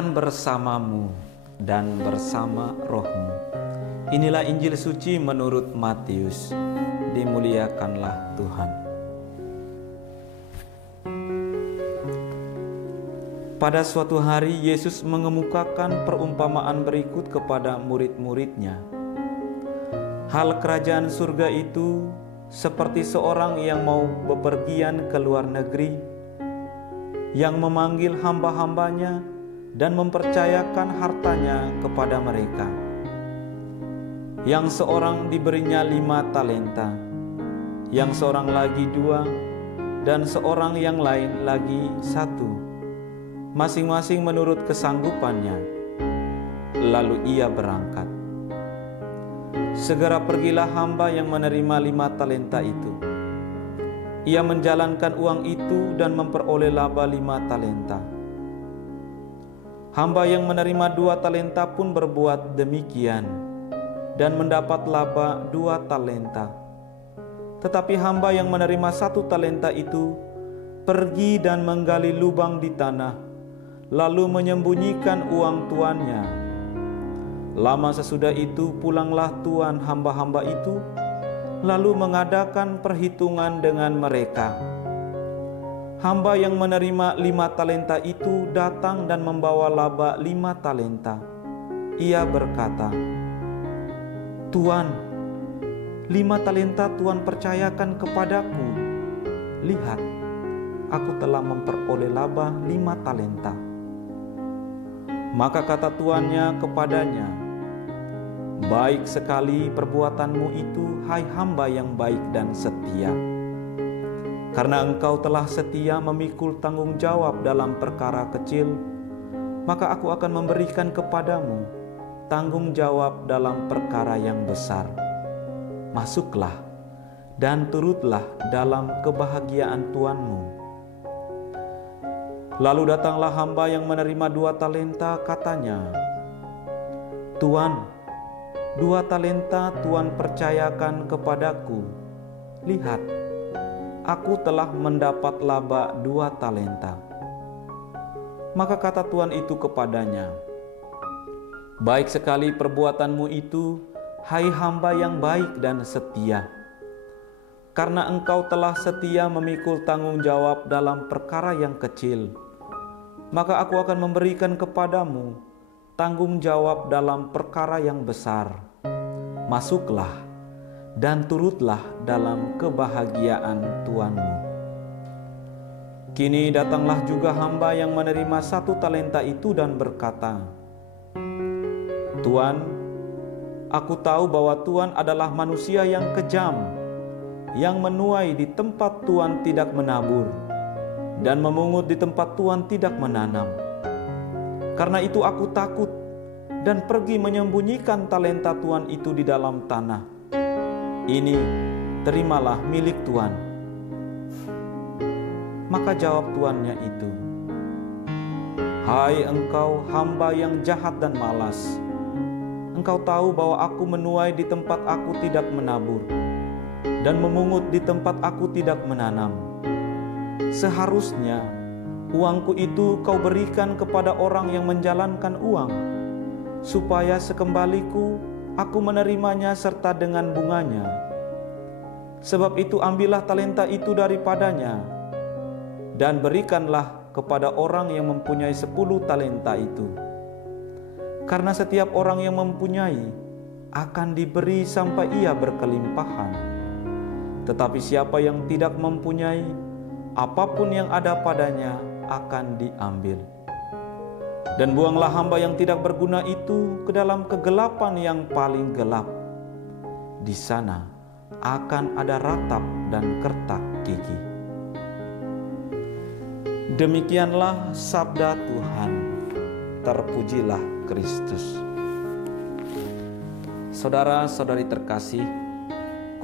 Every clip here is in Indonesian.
Tuhan bersamamu dan bersama rohmu. Inilah Injil suci menurut Matius. Dimuliakanlah Tuhan. Pada suatu hari Yesus mengemukakan perumpamaan berikut kepada murid-muridnya. Hal kerajaan surga itu seperti seorang yang mau bepergian ke luar negeri, yang memanggil hamba-hambanya dan mempercayakan hartanya kepada mereka. Yang seorang diberinya 5 talenta, yang seorang lagi 2, dan seorang yang lain lagi 1, masing-masing menurut kesanggupannya. Lalu ia berangkat. Segera pergilah hamba yang menerima 5 talenta itu. Ia menjalankan uang itu dan memperoleh laba 5 talenta. Hamba yang menerima 2 talenta pun berbuat demikian dan mendapat laba 2 talenta. Tetapi hamba yang menerima 1 talenta itu pergi dan menggali lubang di tanah, lalu menyembunyikan uang tuannya. Lama sesudah itu pulanglah tuan hamba-hamba itu, lalu mengadakan perhitungan dengan mereka. Hamba yang menerima 5 talenta itu datang dan membawa laba 5 talenta. Ia berkata, "Tuan, 5 talenta Tuan percayakan kepadaku. Lihat, aku telah memperoleh laba 5 talenta." Maka kata tuannya kepadanya, "Baik sekali perbuatanmu itu, hai hamba yang baik dan setia. Karena engkau telah setia memikul tanggung jawab dalam perkara kecil, maka aku akan memberikan kepadamu tanggung jawab dalam perkara yang besar. Masuklah dan turutlah dalam kebahagiaan tuanmu." Lalu datanglah hamba yang menerima 2 talenta, katanya, "Tuan, 2 talenta Tuan percayakan kepadaku. Lihat, aku telah mendapat laba 2 talenta." Maka kata tuan itu kepadanya, "Baik sekali perbuatanmu itu, hai hamba yang baik dan setia. Karena engkau telah setia memikul tanggung jawab dalam perkara yang kecil, maka aku akan memberikan kepadamu tanggung jawab dalam perkara yang besar. Masuklah dan turutlah dalam kebahagiaan tuanmu." Kini datanglah juga hamba yang menerima 1 talenta itu dan berkata, "Tuan, aku tahu bahwa Tuan adalah manusia yang kejam, yang menuai di tempat Tuan tidak menabur, dan memungut di tempat Tuan tidak menanam. Karena itu aku takut dan pergi menyembunyikan talenta Tuan itu di dalam tanah. Ini terimalah milik Tuan." Maka jawab tuannya itu, "Hai engkau hamba yang jahat dan malas, engkau tahu bahwa aku menuai di tempat aku tidak menabur, dan memungut di tempat aku tidak menanam. Seharusnya uangku itu kau berikan kepada orang yang menjalankan uang, supaya sekembaliku aku menerimanya serta dengan bunganya. Sebab itu ambillah talenta itu daripadanya, dan berikanlah kepada orang yang mempunyai 10 talenta itu. Karena setiap orang yang mempunyai akan diberi sampai ia berkelimpahan. Tetapi siapa yang tidak mempunyai, apapun yang ada padanya akan diambil. Dan buanglah hamba yang tidak berguna itu ke dalam kegelapan yang paling gelap. Di sana akan ada ratap dan kertak gigi." Demikianlah sabda Tuhan. Terpujilah Kristus. Saudara-saudari terkasih,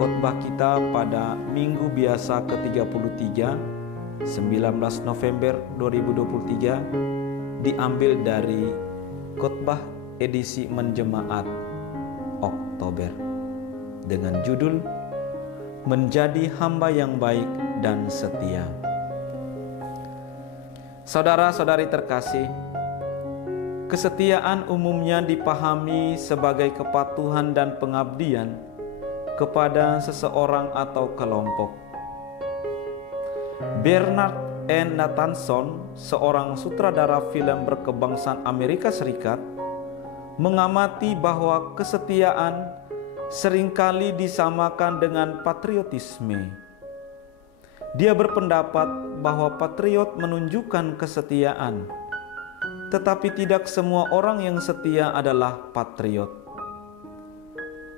khotbah kita pada Minggu Biasa ke-33, 19 November 2023 diambil dari khotbah edisi Menjemaat Oktober dengan judul Menjadi Hamba yang Baik dan Setia. Saudara-saudari terkasih, Kesetiaan umumnya dipahami sebagai kepatuhan dan pengabdian kepada seseorang atau kelompok. Bernard N. Nathanson, seorang sutradara film berkebangsaan Amerika Serikat, mengamati bahwa kesetiaan seringkali disamakan dengan patriotisme. Dia berpendapat bahwa patriot menunjukkan kesetiaan, tetapi tidak semua orang yang setia adalah patriot.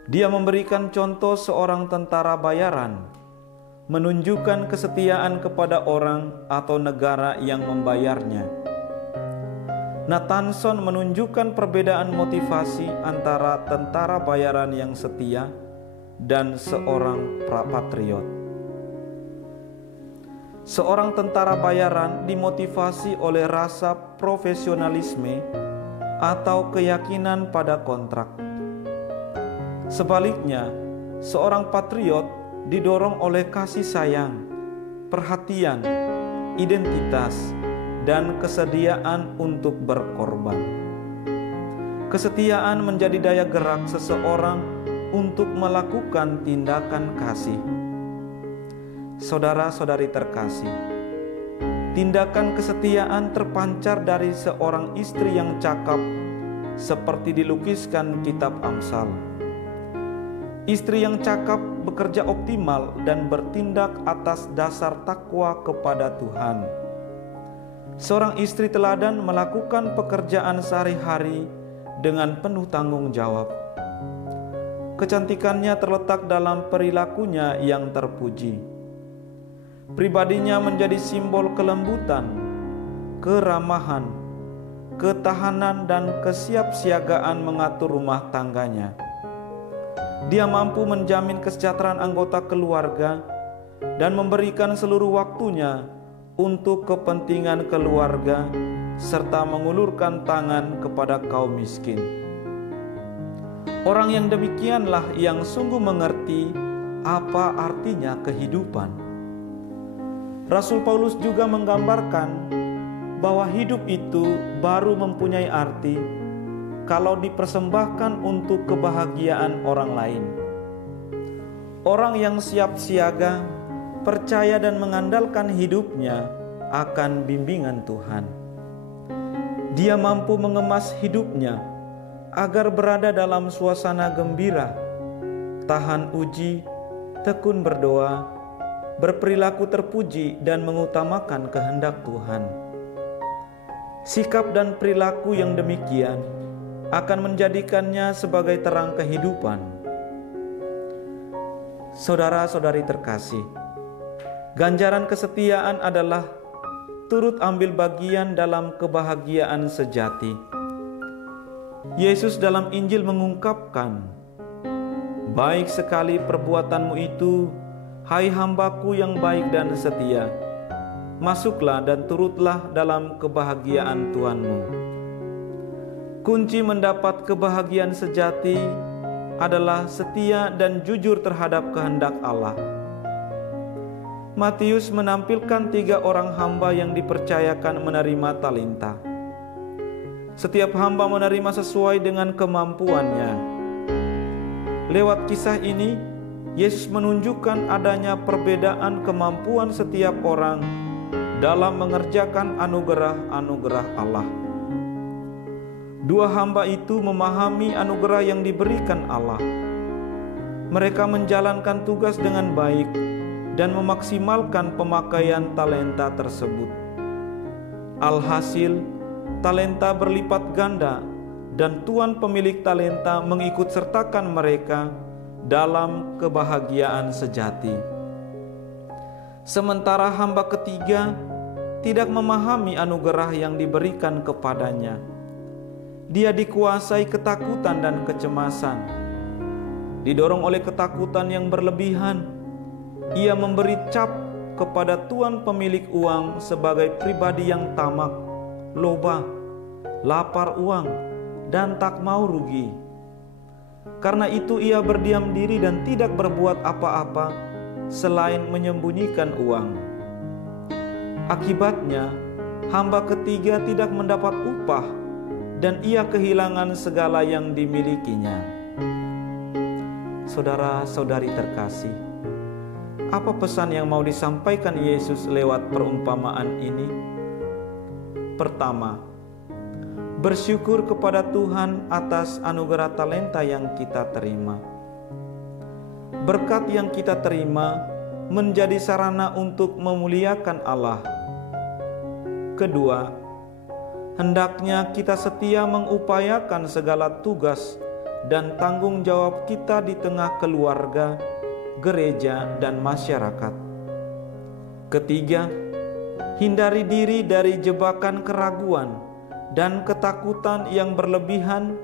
Dia memberikan contoh seorang tentara bayaran menunjukkan kesetiaan kepada orang atau negara yang membayarnya. Nathanson menunjukkan perbedaan motivasi antara tentara bayaran yang setia dan seorang patriot. Seorang tentara bayaran dimotivasi oleh rasa profesionalisme atau keyakinan pada kontrak. Sebaliknya, seorang patriot didorong oleh kasih sayang, perhatian, identitas, dan kesediaan untuk berkorban. Kesetiaan menjadi daya gerak seseorang untuk melakukan tindakan kasih. Saudara-saudari terkasih, tindakan kesetiaan terpancar dari seorang istri yang cakap seperti dilukiskan kitab Amsal. Istri yang cakap bekerja optimal dan bertindak atas dasar takwa kepada Tuhan. Seorang istri teladan melakukan pekerjaan sehari-hari dengan penuh tanggung jawab. Kecantikannya terletak dalam perilakunya yang terpuji. Pribadinya menjadi simbol kelembutan, keramahan, ketahanan, dan kesiapsiagaan mengatur rumah tangganya. Dia mampu menjamin kesejahteraan anggota keluarga dan memberikan seluruh waktunya untuk kepentingan keluarga serta mengulurkan tangan kepada kaum miskin. Orang yang demikianlah yang sungguh mengerti apa artinya kehidupan. Rasul Paulus juga menggambarkan bahwa hidup itu baru mempunyai arti kalau dipersembahkan untuk kebahagiaan orang lain. Orang yang siap siaga, percaya dan mengandalkan hidupnya akan bimbingan Tuhan. Dia mampu mengemas hidupnya agar berada dalam suasana gembira, tahan uji, tekun berdoa, berperilaku terpuji dan mengutamakan kehendak Tuhan. Sikap dan perilaku yang demikian akan menjadikannya sebagai terang kehidupan. Saudara-saudari terkasih, ganjaran kesetiaan adalah turut ambil bagian dalam kebahagiaan sejati. Yesus dalam Injil mengungkapkan, "Baik sekali perbuatanmu itu, hai hambaku yang baik dan setia. Masuklah dan turutlah dalam kebahagiaan Tuhanmu." Kunci mendapat kebahagiaan sejati adalah setia dan jujur terhadap kehendak Allah. Matius menampilkan 3 orang hamba yang dipercayakan menerima talenta. Setiap hamba menerima sesuai dengan kemampuannya. Lewat kisah ini, Yesus menunjukkan adanya perbedaan kemampuan setiap orang dalam mengerjakan anugerah-anugerah Allah. 2 hamba itu memahami anugerah yang diberikan Allah. Mereka menjalankan tugas dengan baik dan memaksimalkan pemakaian talenta tersebut. Alhasil, talenta berlipat ganda dan Tuan pemilik talenta mengikut sertakan mereka dalam kebahagiaan sejati. Sementara hamba ketiga tidak memahami anugerah yang diberikan kepadanya. Dia dikuasai ketakutan dan kecemasan. Didorong oleh ketakutan yang berlebihan, ia memberi cap kepada tuan pemilik uang sebagai pribadi yang tamak, loba, lapar uang, dan tak mau rugi. Karena itu ia berdiam diri dan tidak berbuat apa-apa selain menyembunyikan uang. Akibatnya, hamba ketiga tidak mendapat upah dan ia kehilangan segala yang dimilikinya. Saudara-saudari terkasih, apa pesan yang mau disampaikan Yesus lewat perumpamaan ini? Pertama, bersyukur kepada Tuhan atas anugerah talenta yang kita terima. Berkat yang kita terima menjadi sarana untuk memuliakan Allah. Kedua, hendaknya kita setia mengupayakan segala tugas dan tanggung jawab kita di tengah keluarga, gereja, dan masyarakat. Ketiga, hindari diri dari jebakan keraguan dan ketakutan yang berlebihan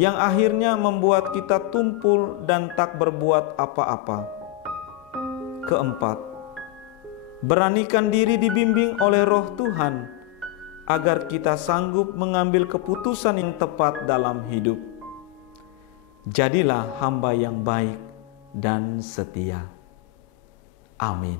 yang akhirnya membuat kita tumpul dan tak berbuat apa-apa. Keempat, beranikan diri dibimbing oleh Roh Tuhan agar kita sanggup mengambil keputusan yang tepat dalam hidup. Jadilah hamba yang baik dan setia. Amin.